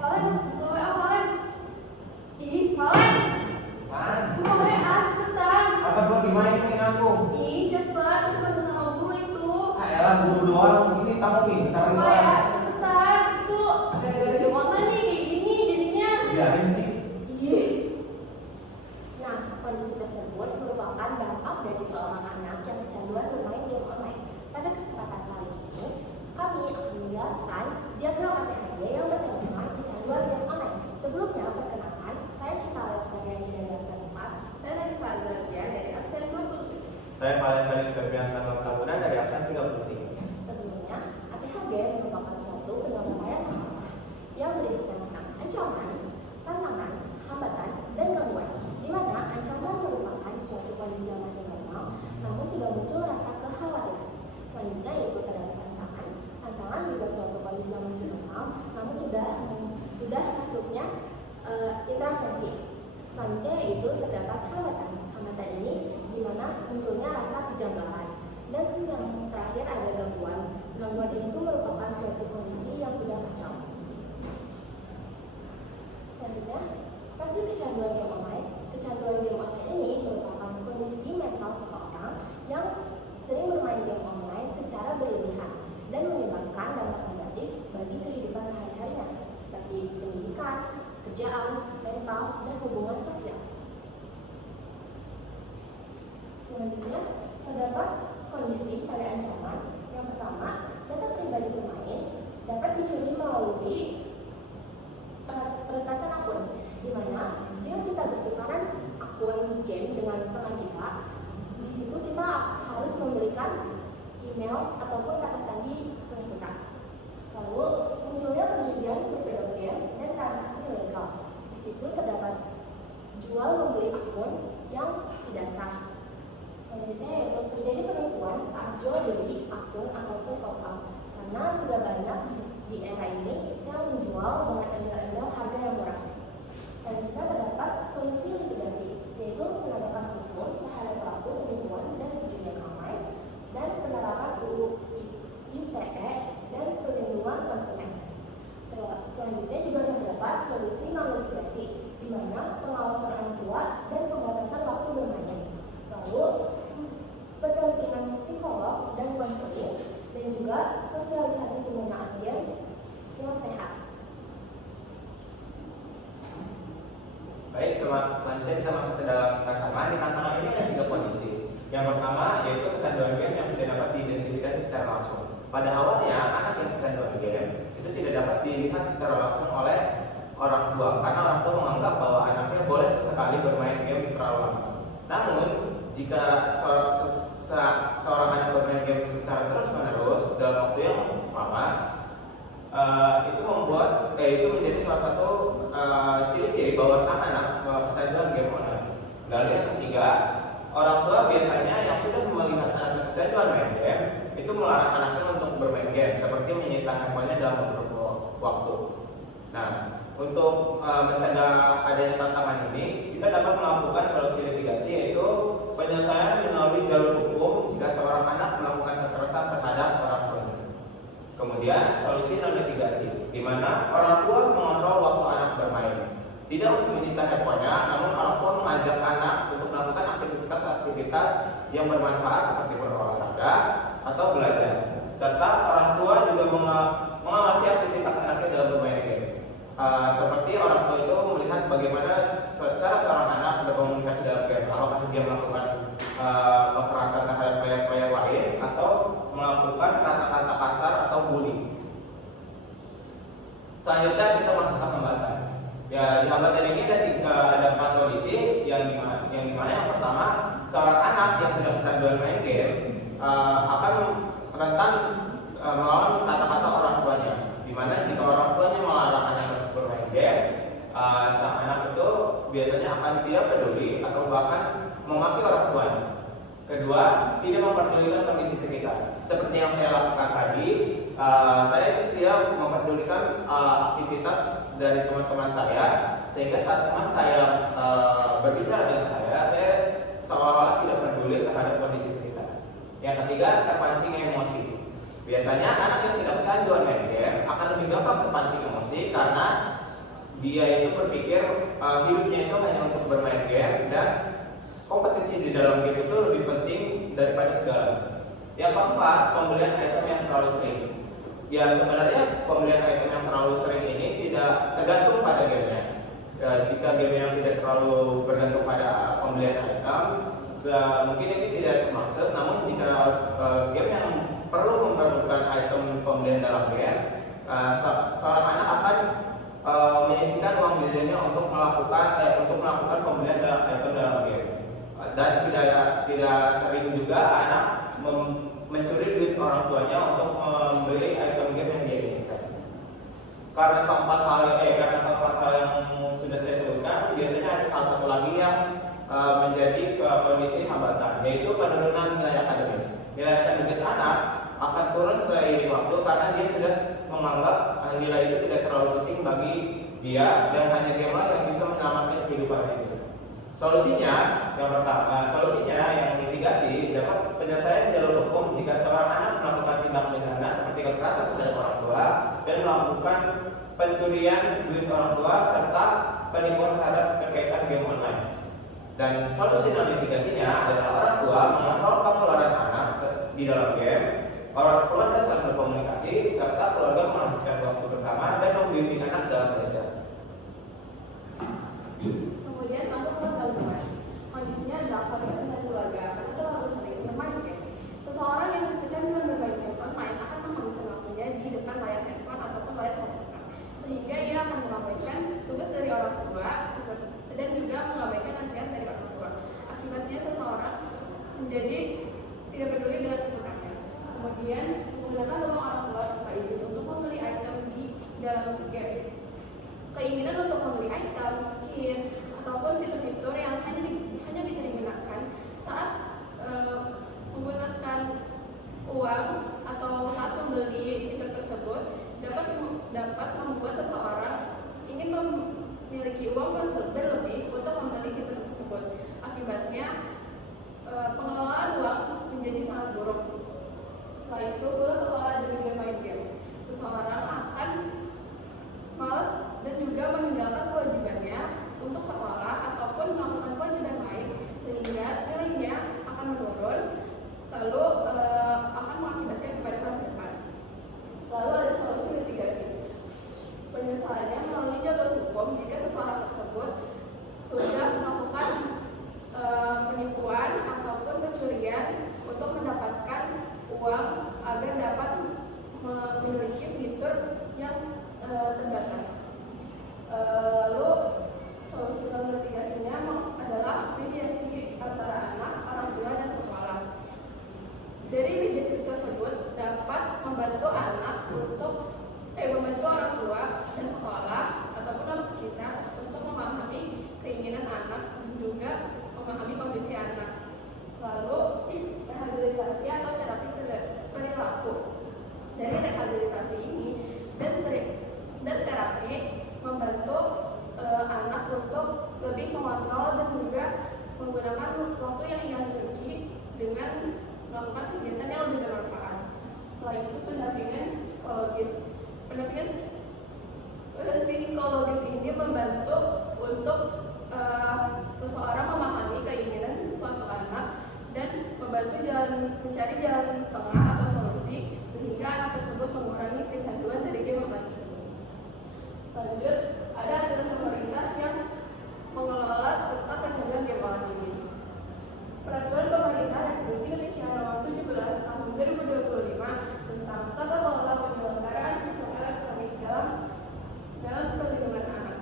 Valen, buka WA Valen. Ih, Valen, buka WA cepetan. Apa belum dimainin aku? Ih, cepet, aku bantu sama guru itu. Elah guru doang, ini tamu pintar Buka WA cepetan. Itu gara-gara jam online nih kayak gini jadinya. Biarin sih. Ih. Nah, kondisi tersebut merupakan dampak dari seorang anak yang kecanduan bermain game online. Pada kesempatan kali ini, kami akan menjelaskan diagram ATHG yang bertema kecanduan game online. Sebelumnya, perkenalkan, saya Cita Lestariani dari absen 4. Saya dari Fazlia dari absen 27. Saya Valen Felix Febrian Samuel Tambunan dari absen 33. Sebelumnya, ATHG merupakan suatu penyelesaian masalah yang berisikan tentang ancaman, tantangan, hambatan, dan gangguan, di mana ancaman merupakan suatu kondisi yang masih normal, namun sudah muncul rasa kekhawatiran. Selanjutnya yaitu terdapat tantangan. Tantangan juga suatu kondisi yang masih normal, namun sudah masuknya intervensi. Selanjutnya yaitu terdapat hambatan. Hambatan ini di mana munculnya rasa kejanggalan. Dan yang terakhir ada gangguan. Gangguan ini tuh merupakan suatu kondisi yang sudah kacau. Selanjutnya, pasti kecanduan game online. Kecanduan game online ini merupakan kondisi mental seseorang yang sering bermain game online secara berlebihan dan menyebabkan dampak negatif bagi kehidupan sehari-harinya seperti pendidikan, kerjaan, mental, dan hubungan sosial. Selanjutnya, terdapat kondisi pada ancaman. Yang pertama, data pribadi pemain dapat dicuri melalui peretasan akun, di mana jika kita bertukaran akun game dengan teman kita, di situ kita harus memberikan email ataupun kata sandi teman kita. Lalu munculnya perjudian berkedok game dan transaksi ilegal. Di situ terdapat jual membeli akun yang tidak sah. Selanjutnya yaitu terjadi penipuan saat jual beli akun ataupun top up, karena sudah banyak di era ini yang menjual dengan embel-embel harga yang murah. Selanjutnya terdapat solusi litigasi, yaitu penegakan hukum terhadap pelaku penipuan dan perjudian online dan penerapan UU ITE dan perlindungan konsumen. Selanjutnya juga terdapat solusi non litigasi, di mana pengawasan orang tua dan pembatasan waktu bermain. Lalu pendampingan psikolog dan konseling, dan juga sosialisasi penggunaan game yang sehat. Baik, selanjutnya kita masuk ke dalam tantangan. Di tantangan ini ada 3 kondisi. Yang pertama yaitu kecanduan game yang tidak dapat diidentifikasi secara langsung. Pada awalnya, anak yang kecanduan game itu tidak dapat dilihat secara langsung oleh orang tua, karena orang tua menganggap bahwa anaknya boleh sesekali bermain game terlalu lama. Namun, jika seorang anak bermain game secara terus-menerus dalam waktu yang lama, itu menjadi salah satu ciri-ciri bahwa sang anak kecanduan game online. Lalu yang ketiga, orang tua biasanya yang sudah melihat anak kecanduan main game itu melarang anaknya untuk bermain game, seperti menyita handphonenya dalam beberapa waktu. Nah, untuk mencegah adanya tantangan ini, kita dapat melakukan solusi litigasi, yaitu penyelesaian melalui jalur hukum jika seorang anak melakukan kekerasan terhadap orang tuanya. Kemudian solusi non litigasi, di mana orang tua mengontrol waktu anak bermain, tidak untuk menyita handphonenya, namun orang tua mengajak anak untuk melakukan aktivitas-aktivitas yang bermanfaat seperti berolahraga atau belajar, serta orang tua juga mengawasi aktivitas anaknya dalam bermain game. Seperti orang tua itu melihat bagaimana cara seorang anak berkomunikasi dalam game, apakah dia melakukan kekerasan terhadap player-player lain atau melakukan kata-kata kasar atau bullying. Selanjutnya kita masuk ke hambatan. Ya, di hambatan ini ada 4 kondisi yang dimana yang pertama, seorang anak yang sudah kecanduan main game akan rentan melawan kata-kata orang tuanya, di mana jika orang tuanya melarang anak bermain game, sang anak itu biasanya akan tidak peduli atau bahkan memaki orang tuanya. Kedua, tidak memperdulikan kondisi sekitar. Seperti yang saya lakukan tadi, saya itu tidak memperdulikan aktivitas dari teman-teman saya, sehingga saat teman saya berbicara dengan saya seolah-olah tidak peduli terhadap kondisi sekitar. Yang ketiga, terpancing emosi. Biasanya anak yang sudah kecanduan main game akan lebih gampang terpancing emosi karena dia itu berpikir hidupnya itu hanya untuk bermain game dan kompetisi di dalam game itu lebih penting daripada segala. Yang keempat, pembelian item yang terlalu sering. Ya sebenarnya pembelian item yang terlalu sering ini tidak tergantung pada gamenya. Jika game yang tidak terlalu bergantung pada pembelian item, mungkin ini tidak termaksud. Namun jika game yang perlu memerlukan item pembelian dalam game, seorang anak akan menyisihkan uang jajannya untuk melakukan pembelian item dalam game. Dan tidak sering juga anak mencuri duit orang tuanya untuk membeli item game yang dia inginkan. Karena keempat hal yang sudah saya sebutkan, biasanya ada hal satu lagi yang menjadi kondisi hambatan, yaitu penurunan nilai akademis. Nilai akademis anak akan turun seiring waktu karena dia sudah menganggap nilai itu tidak terlalu penting bagi dia dan hanya game yang bisa menyelamatkan kehidupan itu. Solusinya yang mitigasi dapat penyelesaian jalur hukum jika seorang anak melakukan tindak pidana seperti kekerasan terhadap orang tua dan melakukan pencurian duit orang tua serta penipuan terhadap berkaitan game online. Dan solusi dan mitigasinya adalah orang tua mengontrol pengeluaran anak di dalam game, orang keluarga saling berkomunikasi, serta keluarga menghabiskan waktu bersama dan membimbing anak dalam belajar. Kemudian masuk ke gangguan. Kondisinya adalah korban dan keluarga karena terlalu sering bermain game. Seseorang yang kecanduan bermain game online akan menghabiskan waktunya di depan layar handphone ataupun layar komputer, sehingga ia akan mengabaikan tugas dari orang tua dan juga mengabaikan nasihat dari orang tua. Akibatnya seseorang menjadi tidak peduli dengan sekitarnya. Kemudian menggunakan uang orang tua tanpa izin untuk membeli item di dalam game. Keinginan untuk membeli item, skin, ataupun fitur-fitur yang hanya bisa digunakan saat menggunakan uang atau saat membeli fitur tersebut dapat membuat seseorang ingin memiliki uang berlebih untuk membeli fitur tersebut. Akibatnya pengelolaan uang menjadi sangat buruk. Setelah itu pula seseorang juga bermain game. Seseorang akan malas dan juga meninggalkan kewajibannya untuk sekolah ataupun melakukan kewajiban lain sehingga nilainya akan menurun, lalu akan mengakibatkan kepada masa depan. Lalu ada solusi mitigasi. Penyelesaiannya melalui jalur hukum jika seseorang tersebut sudah melakukan penipuan ataupun pencurian untuk mendapatkan uang agar dapat memiliki fitur yang terbatas. Lalu solusi mitigasinya adalah mediasi antara anak, orang tua, dan sekolah. Dari mediasi tersebut dapat membantu anak membantu orang tua dan sekolah ataupun orang sekitar untuk memahami keinginan anak dan juga memahami kondisi anak. Lalu rehabilitasi atau terapi perilaku. Dari rehabilitasi ini dan terapi membantu anak untuk lebih mengontrol dan juga menggunakan waktu yang ia miliki dengan melakukan kegiatan yang lebih bermanfaat. Setelah itu pendampingan psikologis. Pendampingan psikologis ini membantu untuk seseorang memahami keinginan suatu anak dan membantu mencari jalan tengah atau solusi sehingga anak tersebut mengurangi kecanduan dari game online tersebut. Lanjut, ada aturan pemerintah yang mengelola tentang kecanduan game online ini. Peraturan Pemerintah Republik Indonesia Nomor 17 Tahun 2025 tentang tata kelola penyelenggaraan sistem elektronik dalam perlindungan anak.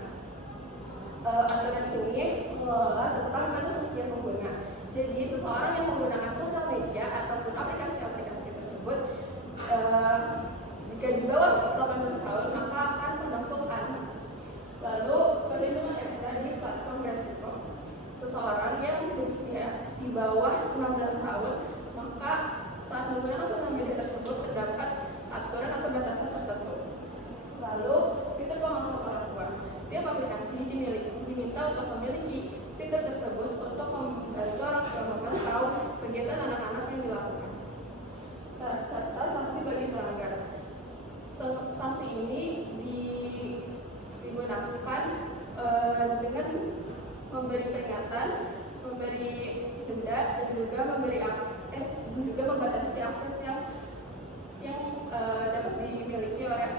Aturan ini mengelola tentang batas usia pengguna. Jadi seseorang yang menggunakan sosial media ataupun aplikasi-aplikasi tersebut jika di bawah 18 tahun maka akan termasuk anak. Lalu perlindungan ekstra di platform resiko. Seseorang yang berusia di bawah 16 tahun maka saat menggunakan sosial media tersebut terdapat aturan atau batasan tertentu. Lalu fitur pengawal orang tua. Setiap aplikasi diminta untuk memiliki fitur tersebut untuk membantu orang tua memantau kegiatan anak-anak yang dilakukan serta sanksi bagi pelanggar. dengan memberi peringatan, memberi denda, dan juga juga membatasi akses yang dapat dimiliki oleh